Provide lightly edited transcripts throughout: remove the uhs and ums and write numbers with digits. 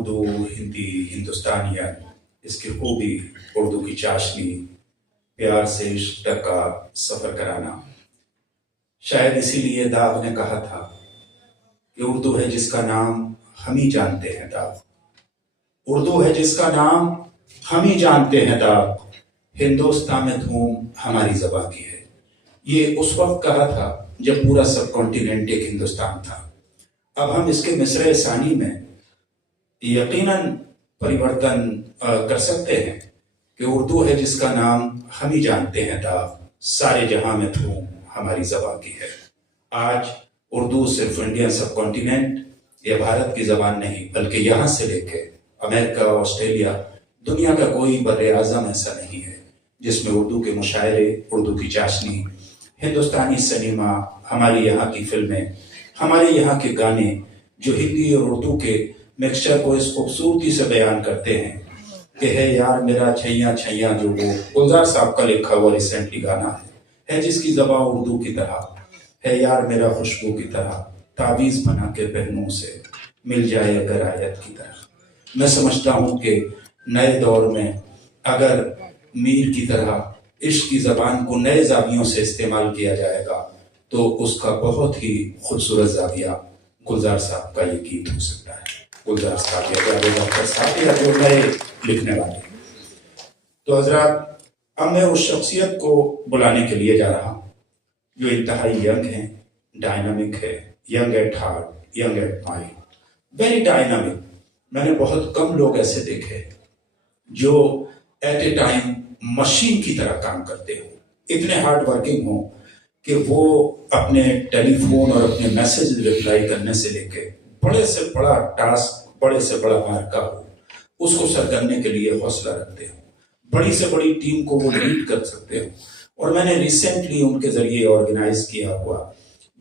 उर्दू, हिंदी, हिंदुस्तानियत, इसकी खूबी, उर्दू की चाशनी, प्यार से इश्क तक का सफ़र कराना। शायद इसीलिए दाग ने कहा था कि उर्दू है जिसका नाम हम ही जानते हैं दाग, उर्दू है जिसका नाम हम ही जानते हैं दाग, हिंदुस्तान में धूम हमारी ज़बां की है। ये उस वक्त कहा था जब पूरा सब कॉन्टिनेंट एक हिंदुस्तान था। अब हम इसके मिसरे सानी में यकीनन परिवर्तन कर सकते हैं कि उर्दू है जिसका नाम हम ही जानते हैं दाग, सारे जहां में धूम हमारी ज़बां की है। आज उर्दू सिर्फ इंडियन सब कॉन्टिनेंट या भारत की ज़बान नहीं, बल्कि यहाँ से लेके अमेरिका, ऑस्ट्रेलिया, दुनिया का कोई बर्रे आज़म ऐसा नहीं है जिसमें उर्दू के मुशायरे, उर्दू की चाशनी, हिंदुस्तानी सिनेमा, हमारी यहाँ की फिल्में, हमारे यहाँ के गाने जो हिंदी और उर्दू के मिक्सचर को इस खूबसूरती से बयान करते हैं कि है यार मेरा छैया छैया, जो वो गुलजार साहब का लिखा हुआ रिसेंटली गाना है जिसकी ज़बां उर्दू की तरह है यार मेरा खुशबू की तरह, तावीज़ बना के पहनूं से मिल जाए अगर आयत की तरह। मैं समझता हूँ कि नए दौर में अगर मीर की तरह इश्क की ज़बान को नए ज़ावियों से इस्तेमाल किया जाएगा तो उसका बहुत ही खूबसूरत ज़ाविया गुलजार साहब का ये गीत हो सकता है। गुलजार साहब या डॉक्टर साहब या जो नए लिखने वाले। तो हजरात, अब मैं उस शख्सियत को बुलाने के लिए जा रहा हूँ जो इंतहाई यंग है, डायनामिक है, young at heart, young at mind, very dynamic. मैंने बहुत कम लोग ऐसे देखे जो एट ए टाइम मशीन की तरह काम करते हो, इतने हार्ड वर्किंग हो कि वो अपने टेलीफोन और अपने मैसेज रिप्लाई करने से लेके बड़े से बड़ा टास्क, बड़े से बड़ा मार्का हो, उसको सर करने के लिए हौसला रखते हो, बड़ी से बड़ी टीम को वो लीड कर सकते हो। और मैंने रिसेंटली उनके जरिए ऑर्गेनाइज किया हुआ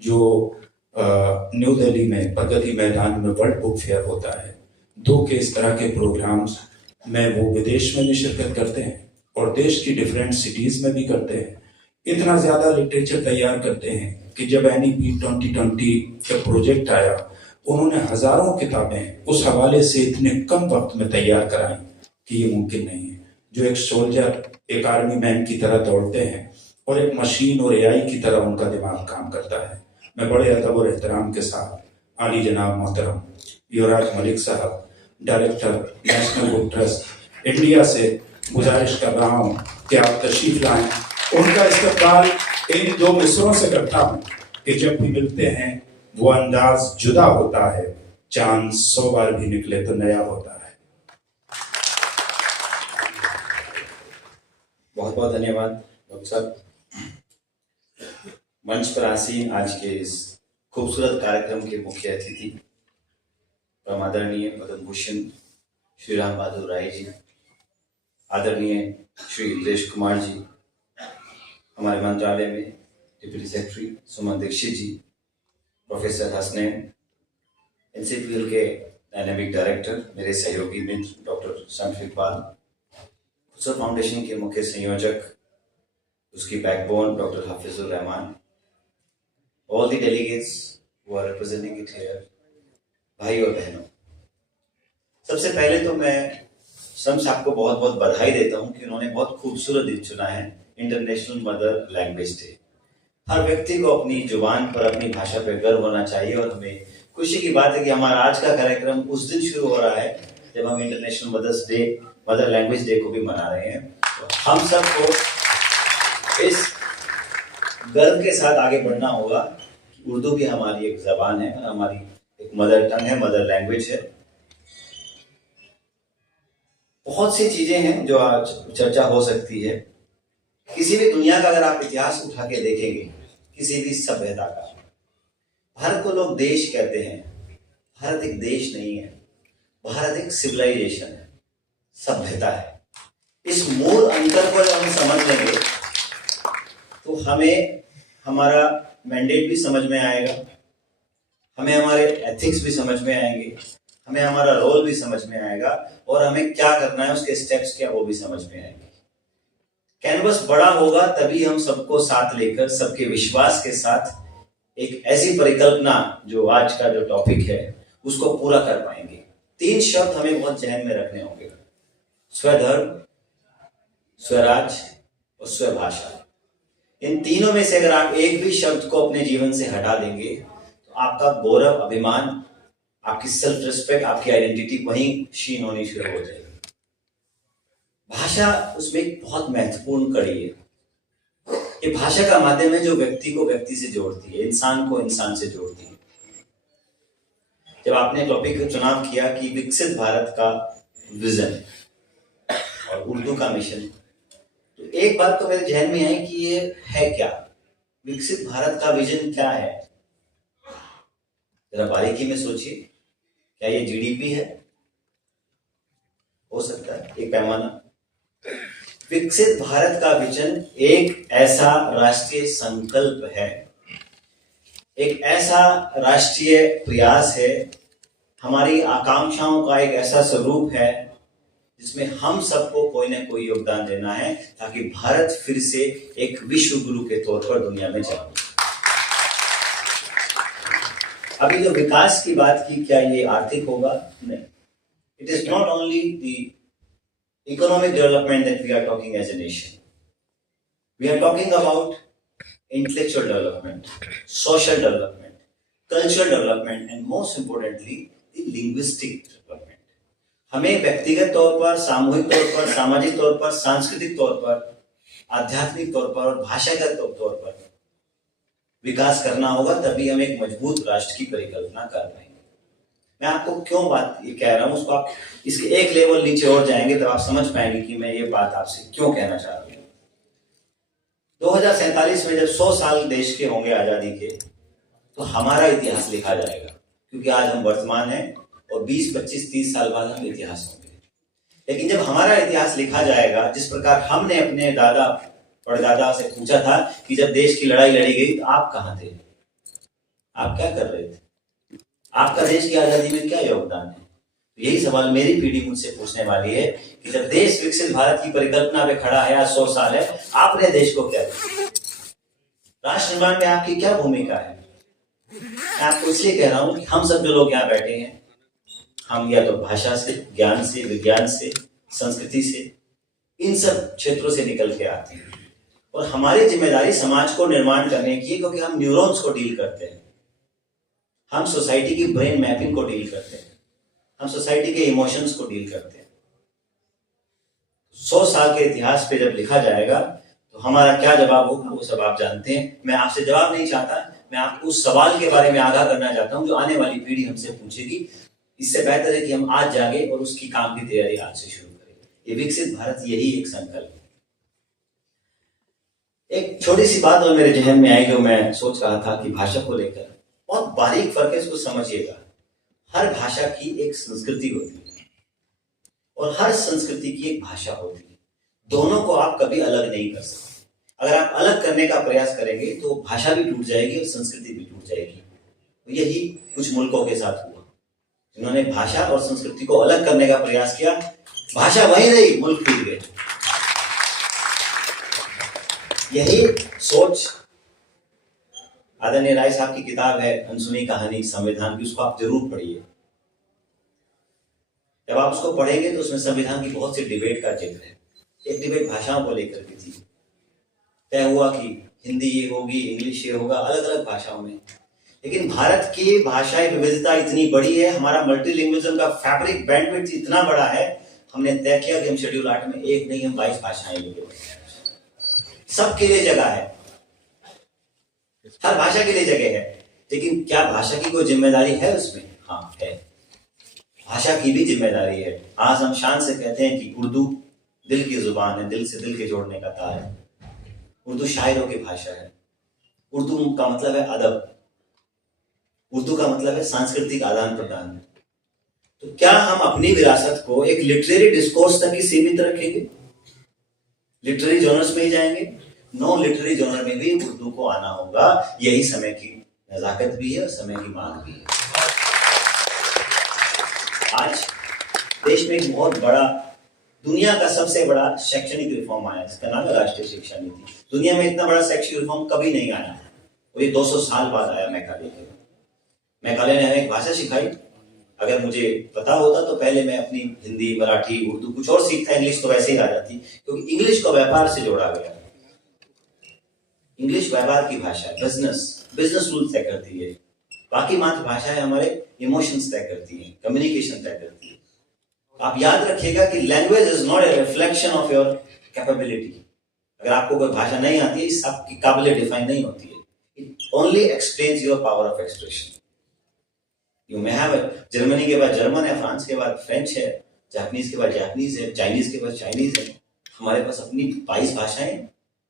जो न्यू दिल्ली में प्रगति मैदान में वर्ल्ड बुक फेयर होता है, 2 के इस तरह के प्रोग्राम्स में वो विदेश में भी शिरकत करते हैं और देश की डिफरेंट सिटीज में भी करते हैं। इतना ज़्यादा लिटरेचर तैयार करते हैं कि जब NEP 2020 का प्रोजेक्ट आया, उन्होंने हज़ारों किताबें उस हवाले से इतने कम वक्त में तैयार कराई कि ये मुमकिन नहीं है। जो एक सोल्जर, एक आर्मी मैन की तरह दौड़ते हैं और एक मशीन और AI की तरह उनका दिमाग काम करता है। मैं बड़े अदब और एहतराम के साथ आली जनाब मोहतरम युवराज मलिक साहब, director national book trust India से गुजारिश कर रहा हूँ कि आप तशरीफ लाएं। उनका इस्तकबाल इन 2 मिसरों से करता हूँ कि जब भी मिलते हैं वो अंदाज जुदा होता है, चांद 100 बार भी निकले तो नया होता है। बहुत बहुत धन्यवाद डॉक्टर साहब। मंच पर आसीन आज के इस खूबसूरत कार्यक्रम के मुख्य अतिथि परम आदरणीय पद्म भूषण श्री राम बहादुर राय जी, आदरणीय श्री दिनेश कुमार जी, हमारे मंत्रालय में डिप्टी सेक्रेटरी सुमन दीक्षित जी, प्रोफेसर हसनैन, NCPL के डायनेमिक डायरेक्टर, मेरे सहयोगी मित्र डॉक्टर शमश इकबाल, खुसर फाउंडेशन के मुख्य संयोजक, उसकी backbone doctor Hafizur Rahman, all the delegates who are representing it here, भाई और बहनों, सबसे पहले तो मैं शम्स साहब को बहुत बहुत बधाई देता हूं कि उन्होंने बहुत खूबसूरत दिन चुना है, इंटरनेशनल मदर लैंग्वेज डे। हर व्यक्ति को अपनी जुबान पर, अपनी भाषा पर गर्व होना चाहिए और हमें खुशी की बात है कि हमारा आज का कार्यक्रम उस दिन शुरू हो रहा है जब हम इंटरनेशनल मदर लैंग्वेज डे को भी मना रहे हैं। तो हम सबको इस गर्व के साथ आगे बढ़ना होगा कि उर्दू भी हमारी एक जबान है और हमारी एक मदर टंग है, मदर लैंग्वेज है। बहुत सी चीजें हैं जो आज चर्चा हो सकती है। किसी भी दुनिया का अगर आप इतिहास उठा के देखेंगे, किसी भी सभ्यता का, भारत को लोग देश कहते हैं। भारत एक देश नहीं है, भारत एक सिविलाइजेशन है, सभ्यता है। इस मूल अंतर को जब हम समझ लेंगे तो हमें हमारा मैंडेट भी समझ में आएगा, हमें हमारे एथिक्स भी समझ में आएंगे, हमें हमारा रोल भी समझ में आएगा और हमें क्या करना है, उसके स्टेप्स क्या, वो भी समझ में आएंगे। कैनवस बड़ा होगा तभी हम सबको साथ लेकर, सबके विश्वास के साथ एक ऐसी परिकल्पना जो आज का जो टॉपिक है उसको पूरा कर पाएंगे। तीन शब्द हमें बहुत जहन में रखने होंगे: स्वधर्म, स्वराज और स्वभाषा। इन तीनों में से अगर आप एक भी शब्द को अपने जीवन से हटा देंगे तो आपका गौरव, अभिमान, आपकी सेल्फ रिस्पेक्ट, आपकी आइडेंटिटी वहीं क्षीण होनी शुरू हो जाएगी। भाषा उसमें एक बहुत महत्वपूर्ण कड़ी है। ये भाषा का माध्यम है जो व्यक्ति को व्यक्ति से जोड़ती है, इंसान को इंसान से जोड़ती है। जब आपने टॉपिक का चुनाव किया कि विकसित भारत का विजन और उर्दू का मिशन, तो एक बात तो मेरे जहन में आई कि ये है क्या, विकसित भारत का विजन क्या है। जरा बारीकी में सोचिए, क्या ये जीडीपी है? हो सकता है एक पैमाना। विकसित भारत का विजन एक ऐसा राष्ट्रीय संकल्प है, एक ऐसा राष्ट्रीय प्रयास है, हमारी आकांक्षाओं का एक ऐसा स्वरूप है जिसमें हम सबको कोई ना कोई योगदान देना है ताकि भारत फिर से एक विश्व गुरु के तौर पर दुनिया में जाए। अभी जो विकास की बात की, क्या ये आर्थिक होगा? नहीं। It is not only the economic development that we are talking as a nation. We are talking about intellectual development, social development, cultural development, and most importantly, the linguistic development. हमें व्यक्तिगत तौर पर, सामूहिक तौर पर, सामाजिक तौर पर, सांस्कृतिक तौर पर, आध्यात्मिक तौर पर और भाषागत तौर पर विकास करना होगा, तभी हम एक मजबूत राष्ट्र की परिकल्पना कर पाएंगे। मैं आपको क्यों बात ये कह रहा हूं, उसको आप इसके एक लेवल नीचे और जाएंगे तब आप समझ पाएंगे कि मैं ये बात आपसे क्यों कहना चाह रहा हूं। 2047 में जब 100 साल देश के होंगे आजादी के, तो हमारा इतिहास लिखा जाएगा, क्योंकि आज हम वर्तमान हैं और 20, 25, 30 साल बाद हम इतिहास होंगे। लेकिन जब हमारा इतिहास लिखा जाएगा, जिस प्रकार हमने अपने दादा परदादा से पूछा था कि जब देश की लड़ाई लड़ी गई तो आप कहां थे, आप क्या कर रहे थे, आपका देश की आजादी में क्या योगदान है? यही सवाल मेरी पीढ़ी मुझसे पूछने वाली है कि जब देश विकसित भारत की परिकल्पना पे खड़ा है, आज 100 साल है, आपने देश को क्या दिया? राष्ट्र निर्माण में आपकी क्या भूमिका है? मैं आपको इसलिए कह रहा हूं कि हम सब जो लोग यहाँ बैठे हैं, हम या तो भाषा से, ज्ञान से, विज्ञान से, संस्कृति से, इन सब क्षेत्रों से निकल के आते हैं और हमारी जिम्मेदारी समाज को निर्माण करने की है, क्योंकि हम न्यूरॉन्स को डील करते हैं, हम सोसाइटी की ब्रेन मैपिंग को डील करते हैं, हम सोसाइटी के इमोशंस को डील करते हैं। 100 साल के इतिहास पे जब लिखा जाएगा तो हमारा क्या जवाब होगा वो सब आप जानते हैं। मैं आपसे जवाब नहीं चाहता, मैं आपको उस सवाल के बारे में आगाह करना चाहता हूं जो आने वाली पीढ़ी हमसे पूछेगी। इससे बेहतर है कि हम आज जागे और उसकी काम की तैयारी आज से शुरू करें। ये विकसित भारत यही एक संकल्प है। एक छोटी सी बात और मेरे जहन में आई जो मैं सोच रहा था कि भाषा को लेकर बहुत बारीक फर्क है, इसको समझिएगा। हर भाषा की एक संस्कृति होती है और हर संस्कृति की एक भाषा होती है। दोनों को आप कभी अलग नहीं कर सकते। अगर आप अलग करने का प्रयास करेंगे तो भाषा भी टूट जाएगी और संस्कृति भी टूट जाएगी। तो यही कुछ मुल्कों के साथ हुआ, जिन्होंने भाषा और संस्कृति को अलग करने का प्रयास किया। भाषा वही रही, मुल्क टूट गए। यही सोच आदरणीय राय साहब की किताब है अनसुनी कहानी संविधान की, उसको आप जरूर पढ़िए। जब आप उसको पढ़ेंगे तो उसमें संविधान की बहुत सी डिबेट का जिक्र है। एक डिबेट भाषाओं को लेकर के थी, तय हुआ कि हिंदी ये होगी, इंग्लिश ये होगा, अलग अलग भाषाओं में। लेकिन भारत की भाषाई विविधता इतनी बड़ी है, हमारा मल्टीलिंग्विज्म का फैब्रिक बैंडविड्थ इतना बड़ा है, हमने तय किया कि हम शेड्यूल 8 में एक नहीं, हम 22 भाषाएं लेंगे। सबके लिए जगह है, हर भाषा के लिए जगह है। लेकिन क्या भाषा की कोई जिम्मेदारी है उसमें? हाँ है, भाषा की भी जिम्मेदारी है। आज हम शान से कहते हैं कि उर्दू दिल की जुबान है, दिल से दिल के जोड़ने का तार है। उर्दू शायरों की भाषा है। उर्दू का मतलब है अदब, उर्दू का मतलब है सांस्कृतिक आदान प्रदान। तो क्या हम अपनी विरासत को एक लिटरेरी डिस्कोर्स तक ही सीमित रखेंगे, लिटरेरी जॉनर्स में ही जाएंगे? नो, लिटरेरी जॉनर में भी उर्दू को आना होगा। यही समय की नजाकत भी है और समय की मांग भी है। आज देश में एक बहुत बड़ा, दुनिया का सबसे बड़ा शैक्षणिक रिफॉर्म आया, इसका नाम है राष्ट्रीय शिक्षा नीति। दुनिया में इतना बड़ा शैक्षणिक रिफॉर्म कभी नहीं आया और ये 200 साल बाद आया। मैकाले ने हमें एक भाषा सिखाई, अगर मुझे पता होता तो पहले मैं अपनी हिंदी, मराठी, उर्दू कुछ और सीखता, इंग्लिश तो वैसे ही आ जाती, क्योंकि इंग्लिश को व्यापार से जोड़ा गया। इंग्लिश व्यापार की भाषा है, बिजनेस रूल तय करती है। बाकी मातृभाषाएं हमारे इमोशंस तय करती हैं, कम्युनिकेशन तय करती है। आप याद रखिएगा कि language is not a reflection of your capability. अगर आपको कोई भाषा नहीं आती है, इस आपकी काबिलियत डिफाइन नहीं होती है। It only explains your power of expression. You may have Germany के बाद जर्मन है, फ्रांस के बाद फ्रेंच है, जापानीज के बाद जापानीज है, चाइनीज के बाद चाइनीज है। हमारे पास अपनी 22 भाषाएं,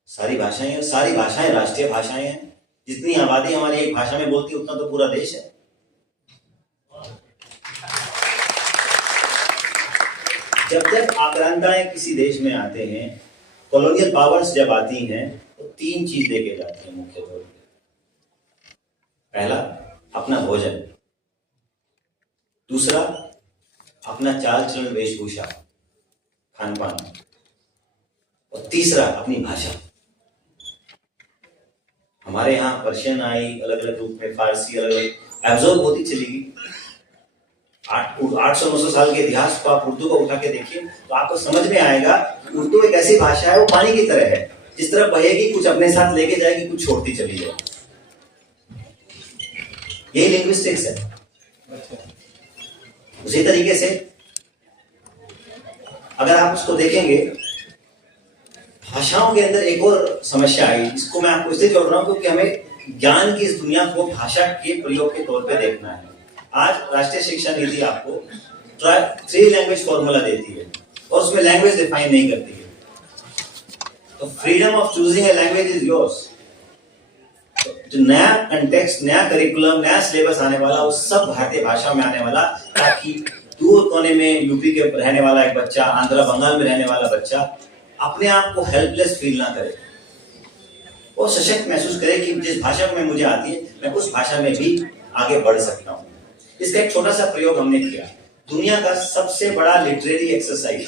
सारी भाषाएं राष्ट्रीय भाषाएं हैं। जितनी आबादी हमारी एक भाषा में बोलती है, उतना तो पूरा देश है। जब आक्रांताएं किसी देश में आते हैं, कॉलोनियल पावर्स जब आती हैं, तो 3 चीज देके जाती हैं मुख्य तौर पर। पहला, अपना भोजन। दूसरा, अपना चाल चलन, वेशभूषा, खान पान। और तीसरा, अपनी भाषा। हमारे यहाँ पर्शियन आई, अलग अलग रूप में फारसी अलग अलग एब्जॉर्ब होती चलेगी। 800-900 साल के इतिहास को आप उर्दू को उठा के देखिए, तो आपको समझ में आएगा कि उर्दू एक ऐसी भाषा है, वो पानी की तरह है। जिस तरह बहेगी, कुछ अपने साथ लेके जाएगी, कुछ छोड़ती चली जाएगी। यही लिंग्विस्टिक्स है। उसी तरीके से अगर आप उसको देखेंगे, भाषाओं के अंदर एक और समस्या आई। इसको मैं आपको इसलिए जोड़ रहा हूं क्योंकि हमें ज्ञान की इस दुनिया को भाषा के प्रयोग के तौर पे देखना है। आज राष्ट्रीय शिक्षा नीति आपको 3 लैंग्वेज फॉर्मूला देती है और उसमें लैंग्वेज डिफाइन नहीं करती है। तो freedom of choosing a language is yours. जो नया कंटेक्स्ट, नया करिकुलम, नया सिलेबस आने वाला, वो सब भारतीय भाषा में आने वाला, ताकि दूर कोने में यूपी के रहने वाला एक बच्चा, आंध्र बंगाल में रहने वाला बच्चा अपने आप को हेल्पलेस फील ना करे, वो सशक्त महसूस करे कि जिस भाषा में मुझे आती है, मैं उस भाषा में भी आगे बढ़ सकता हूँ। इसका एक छोटा सा प्रयोग हमने किया। दुनिया का सबसे बड़ा लिटरेरी एक्सरसाइज,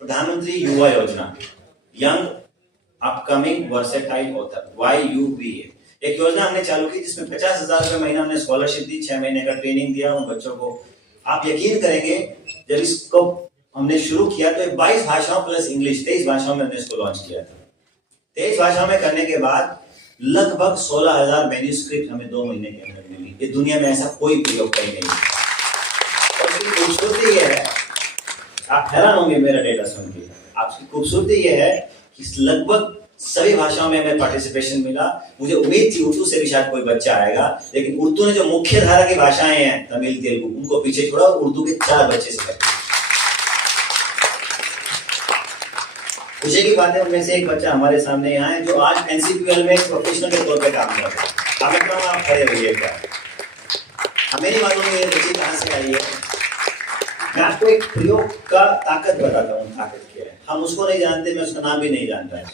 प्रधानमंत्री युवा योजना, young upcoming versatile author, YUVA, एक योजना हमने चालू की जिसमें 50,000 रुपए महीना हमने स्कॉलरशिप दी, 6 महीने का ट्रेनिंग दिया उन बच्चों को। आप यकीन करेंगे, जब इसको हमने शुरू किया तो 22 भाषाओं प्लस इंग्लिश, 23 भाषाओं में हमने इसको लॉन्च किया था। 23 भाषाओं में करने के बाद लगभग 16,000 मैन्यूस्क्रिप्ट हमें 2 महीने के अंदर मिली। ये दुनिया में ऐसा कोई प्रयोग कहीं नहीं है। और इसकी खूबसूरती ये है, आप हैरान होंगे मेरा डेटा सुन के। आपकी खूबसूरती ये है कि लगभग सभी भाषाओं में हमें पार्टिसिपेशन मिला। मुझे उम्मीद थी उर्दू से भी शायद कोई बच्चा आएगा, लेकिन उर्दू ने जो मुख्य धारा की भाषाएं हैं, तमिल, तेलुगु, उनको पीछे छोड़ा और उर्दू के 4 बच्चे से बैठे। खुशी की बात है, उनमें से एक बच्चा हमारे सामने यहाँ है जो आज NCPL में प्रोफेशनल के तौर पे काम कर रहा है। आप खड़े रहिए। क्या हमें नहीं मालूम ये बच्ची कहाँ से आई है। मैं आपको एक प्रयोग का ताकत बताता हूँ। ताकत क्या है हम उसको नहीं जानते, मैं उसका नाम भी नहीं जानता है,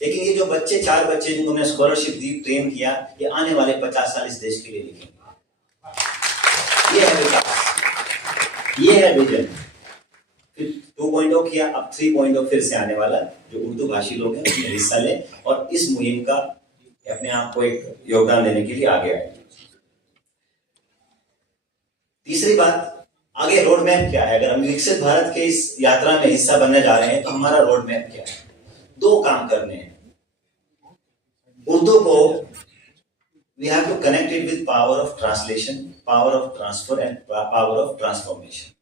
लेकिन ये जो बच्चे 4 बच्चे जिनको हमने स्कॉलरशिप दी, ट्रेन किया, ये आने वाले 50 साल इस देश के लिए लिखेंगे। ये है विकास, ये है विजन। फिर 2.0 किया, अब 3.0 फिर से आने वाला। जो उर्दू भाषी लोग हैं उसमें हिस्सा लें और इस मुहिम का अपने आप को एक योगदान देने के लिए आगे आए। तीसरी बात, आगे रोड मैप क्या है। अगर हम विकसित भारत के इस यात्रा में हिस्सा बनने जा रहे हैं तो हमारा रोड मैप क्या है। 2 काम करने हैं। उर्दू को we have to connect it with power of translation, power of transfer and power of transformation.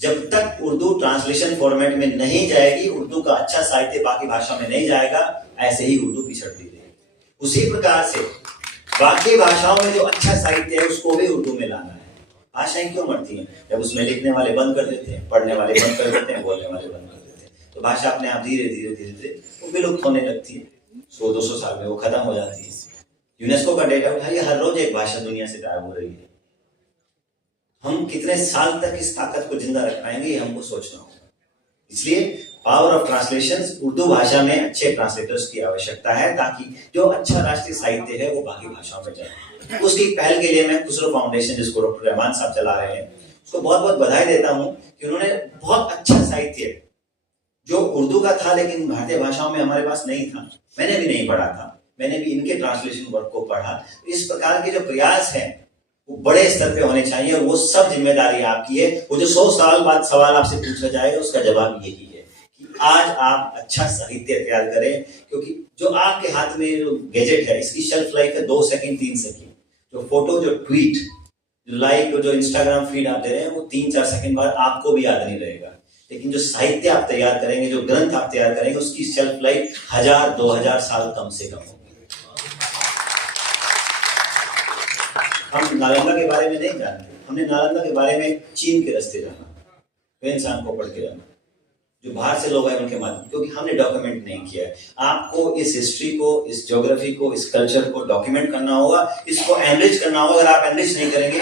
जब तक उर्दू ट्रांसलेशन फॉर्मेट में नहीं जाएगी, उर्दू का अच्छा साहित्य बाकी भाषा में नहीं जाएगा, ऐसे ही उर्दू पिछड़ती रहेगी। उसी प्रकार से बाकी भाषाओं में जो अच्छा साहित्य है उसको भी उर्दू में लाना है। भाषाएं क्यों मरती हैं? जब उसमें लिखने वाले बंद कर देते हैं, पढ़ने वाले बंद कर देते हैं, बोलने वाले बंद कर देते हैं, तो भाषा अपने आप धीरे धीरे वो विलुप्त होने लगती है। 100-200 साल में वो खत्म हो जाती है। यूनेस्को का डेटा उठाइए, हर रोज एक भाषा दुनिया से गायब हो रही है। हम कितने साल तक इस ताकत को जिंदा रख पाएंगे, ये हमको सोचना होगा। इसलिए पावर ऑफ ट्रांसलेशन, उर्दू भाषा में अच्छे ट्रांसलेटर्स की आवश्यकता है, ताकि जो अच्छा राष्ट्रीय साहित्य है वो बाकी भाषाओं में जाए। उसकी पहल के लिए मैं खुसरो फाउंडेशन, जिसको डॉक्टर रहमान साहब चला रहे हैं, उसको बहुत बहुत बधाई देता हूँ कि उन्होंने बहुत अच्छा साहित्य जो उर्दू का था लेकिन भारतीय भाषाओं में हमारे पास नहीं था, मैंने भी नहीं पढ़ा था, मैंने भी इनके ट्रांसलेशन वर्क को पढ़ा। इस प्रकार के जो प्रयास हैं वो बड़े स्तर पे होने चाहिए, और वो सब जिम्मेदारी आपकी है। वो जो 100 साल बाद सवाल आपसे पूछा जाएगा उसका जवाब यही है कि आज आप अच्छा साहित्य तैयार करें, क्योंकि जो आपके हाथ में जो गैजेट है इसकी शेल्फ लाइफ है 2 सेकंड 3 सेकंड। जो फोटो, जो ट्वीट, जो लाइक, जो इंस्टाग्राम फीड आप दे रहे हैं वो 3-4 सेकंड बाद आपको भी याद नहीं रहेगा। लेकिन जो साहित्य आप तैयार करेंगे, जो ग्रंथ आप तैयार करेंगे, उसकी शेल्फ लाइफ 1000-2000 साल कम से कम होगी। हम नालंदा के बारे में नहीं जानते, हमने नालंदा के बारे में चीन के रास्ते जाना, इंसान को पढ़ के जाना, जो बाहर से लोग हैं उनके माध्यम, क्योंकि हमने डॉक्यूमेंट नहीं किया है। आपको इस हिस्ट्री को, इस ज्योग्राफी को, इस कल्चर को डॉक्यूमेंट करना होगा, इसको एनरिच करना होगा। अगर आप एनरिच नहीं करेंगे,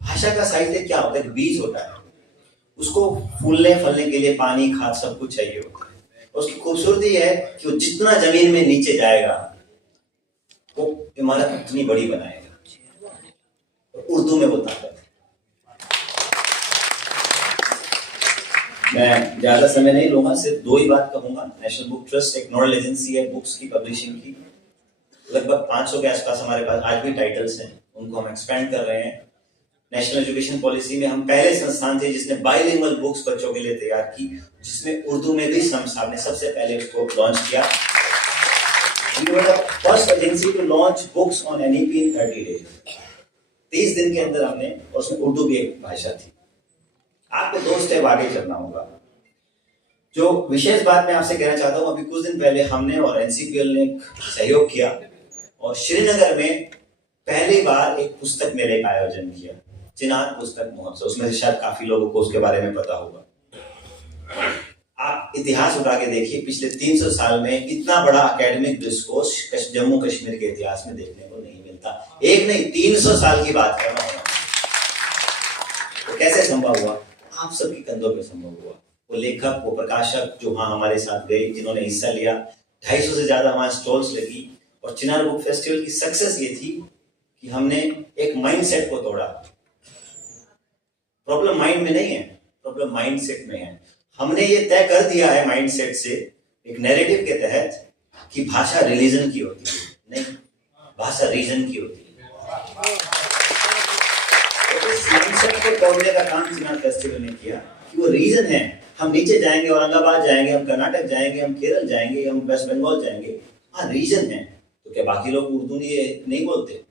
भाषा का साहित्य क्या होता है? बीज होता है, उसको फूलने फलने के लिए पानी, खाद सब कुछ चाहिए होता है। उसकी खूबसूरती है कि वो जितना जमीन में नीचे जाएगा वो इमारत उतनी बड़ी बनाएगा। उर्दू में वो ताकत है। मैं ज्यादा समय नहीं लूंगा, सिर्फ 2 ही बात कहूंगा। नेशनल बुक ट्रस्ट एक नोडल एजेंसी है बुक्स की पब्लिशिंग की। लगभग 500 के आसपास हमारे पास आज भी टाइटल्स हैं, उनको हम एक्सपेंड कर रहे हैं। नेशनल एजुकेशन पॉलिसी में हम पहले संस्थान थे जिसने बाइलिंगुअल बुक्स बच्चों के लिए तैयार की, जिसमें उर्दू में भी साहब ने सबसे पहले उसको लॉन्च किया। We were the first agency to launch books on NEP in 30 days. 30 दिन के अंदर हमने, और उसमें उर्दू भी एक भाषा थी। आपको 2 स्टेप आगे चलना होगा। जो विशेष बात मैं आपसे कहना चाहता हूँ, अभी कुछ दिन पहले हमने और NCPL ने सहयोग किया और श्रीनगर में पहली बार एक पुस्तक मेले का आयोजन किया, चिनार पुस्तक महोत्सव। उसमें से शायद काफी लोगों को उसके बारे में पता होगा। आप इतिहास उठा के देखिए, पिछले 300 साल में इतना बड़ा एकेडमिक डिस्कोर्स जम्मू कश्मीर के इतिहास में देखने को नहीं मिलता। एक नहीं, 300 साल की बात कर रहा हूं। तो कैसे संभव हुआ? आप सबके कंधों पे संभव हुआ। वो लेखक, वो प्रकाशक जो वहां हमारे साथ गए, जिन्होंने हिस्सा लिया, 250 से ज्यादा वहां स्टॉल्स लगी। और चिनार बुक फेस्टिवल की सक्सेस ये थी कि हमने एक माइंडसेट को तोड़ा। प्रॉब्लम माइंड में नहीं है, प्रॉब्लम माइंडसेट में है। हमने ये तय कर दिया है माइंडसेट से, एक नैरेटिव के तहत, कि भाषा रिलीजन की होती है, नहीं, भाषा रीजन की होती है। तो इस माइंडसेट को तोड़ने का काम चिनार फेस्टिवल ने किया कि वो रीजन है। हम नीचे जाएंगे, औरंगाबाद जाएंगे, हम कर्नाटक जाएंगे, हम केरल जाएंगे, हम वेस्ट बंगाल जाएंगे, हाँ रीजन है। तो क्या बाकी लोग उर्दू नहीं बोलते?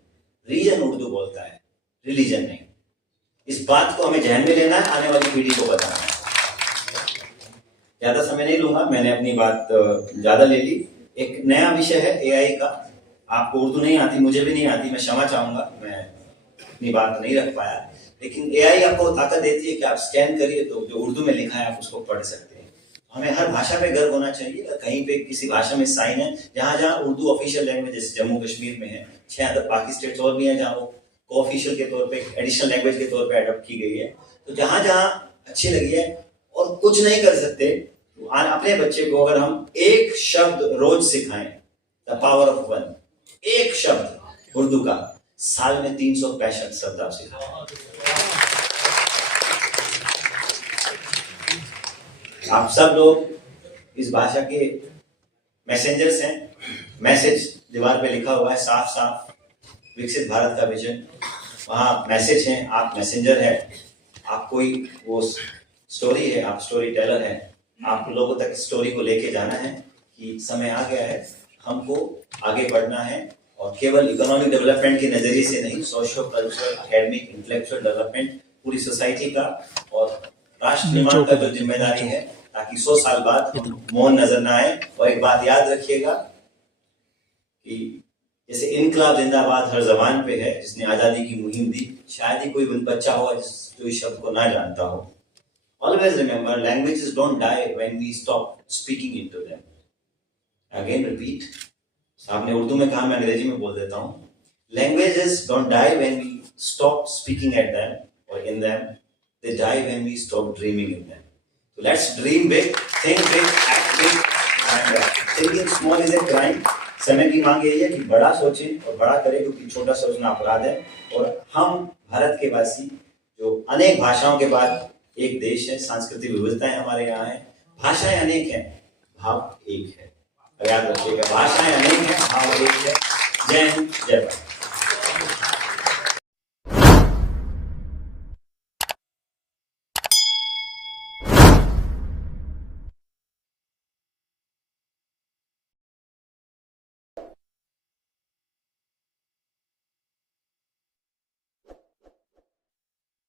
रीजन उर्दू बोलता है, रिलीजन नहीं। इस बात को हमें ध्यान में लेना है, आने वाली पीढ़ी को बताना है। ज्यादा समय नहीं लूंगा, मैंने अपनी बात ज्यादा ले ली। एक नया विषय है एआई का। आपको उर्दू नहीं आती, मुझे भी नहीं आती, मैं क्षमा चाहूंगा, मैं अपनी बात नहीं रख पाया। लेकिन एआई आपको ताकत देती है कि आप स्कैन करिए तो जो उर्दू में लिखा है आप उसको पढ़ सकते हैं। हमें हर भाषा पे गर्व होना चाहिए। कहीं पे किसी भाषा में साइन है, जहां जहां उर्दू ऑफिशियल लैंग्वेज, जैसे जम्मू कश्मीर में है, 6 अदर बाकी स्टेट्स और भी हैं जहां वो को-ऑफिशियल के तौर पे, एडिशनल लैंग्वेज के तौर पे अडॉप्ट की गई है। तो जहां जहां अच्छी लगी है, और कुछ नहीं कर सकते, तो अपने बच्चे को अगर हम एक शब्द रोज सिखाएं, द पावर ऑफ 1, एक शब्द उर्दू का, साल में 365 शब्द आप सिखाएं। आप सब लोग इस भाषा के मैसेंजर्स हैं। मैसेज दीवार पे लिखा हुआ है साफ साफ, विकसित भारत का विजन, वहां मैसेज है, आप मैसेंजर है। आप कोई वो स्टोरी है, आप स्टोरी टेलर है। आप लोगों तक स्टोरी को लेके जाना है कि समय आ गया है, हमको आगे बढ़ना है, और केवल इकोनॉमिक डेवलपमेंट के नजरिए से नहीं, socio cultural, academic, intellectual development पूरी सोसाइटी का और राष्ट्र निर्माण का जो जिम्मेदारी है, ताकि 100 साल बाद मौन नजर ना आए। और एक बात याद रखिएगा कि जैसे इनकलाब जिंदाबाद हर जबान पे है, जिसने आजादी की मुहिम दी, शायद ही कोई बच्चा हो जो इस शब्द को ना जानता हो। Always remember, languages don't die when we stop speaking into them. Again repeat. आपने उर्दू में कहा, मैं अंग्रेजी में बोल देता हूँ। Languages don't die when we stop speaking at them or in them. They die when we stop dreaming in them. So let's dream big, think big, act big, and thinking small is a crime. समय की मांग यही है कि बड़ा सोचें और बड़ा करें, क्योंकि छोटा सोचना अपराध है। और हम भारत के वासी, जो अनेक भाषाओं के बाद एक देश है, सांस्कृतिक विविधताएं हमारे यहाँ है, भाषाएं अनेक हैं, भाव एक है। याद रखिएगा, भाषाएं अनेक हैं, भाव एक है। जय हिंद, जय भारत।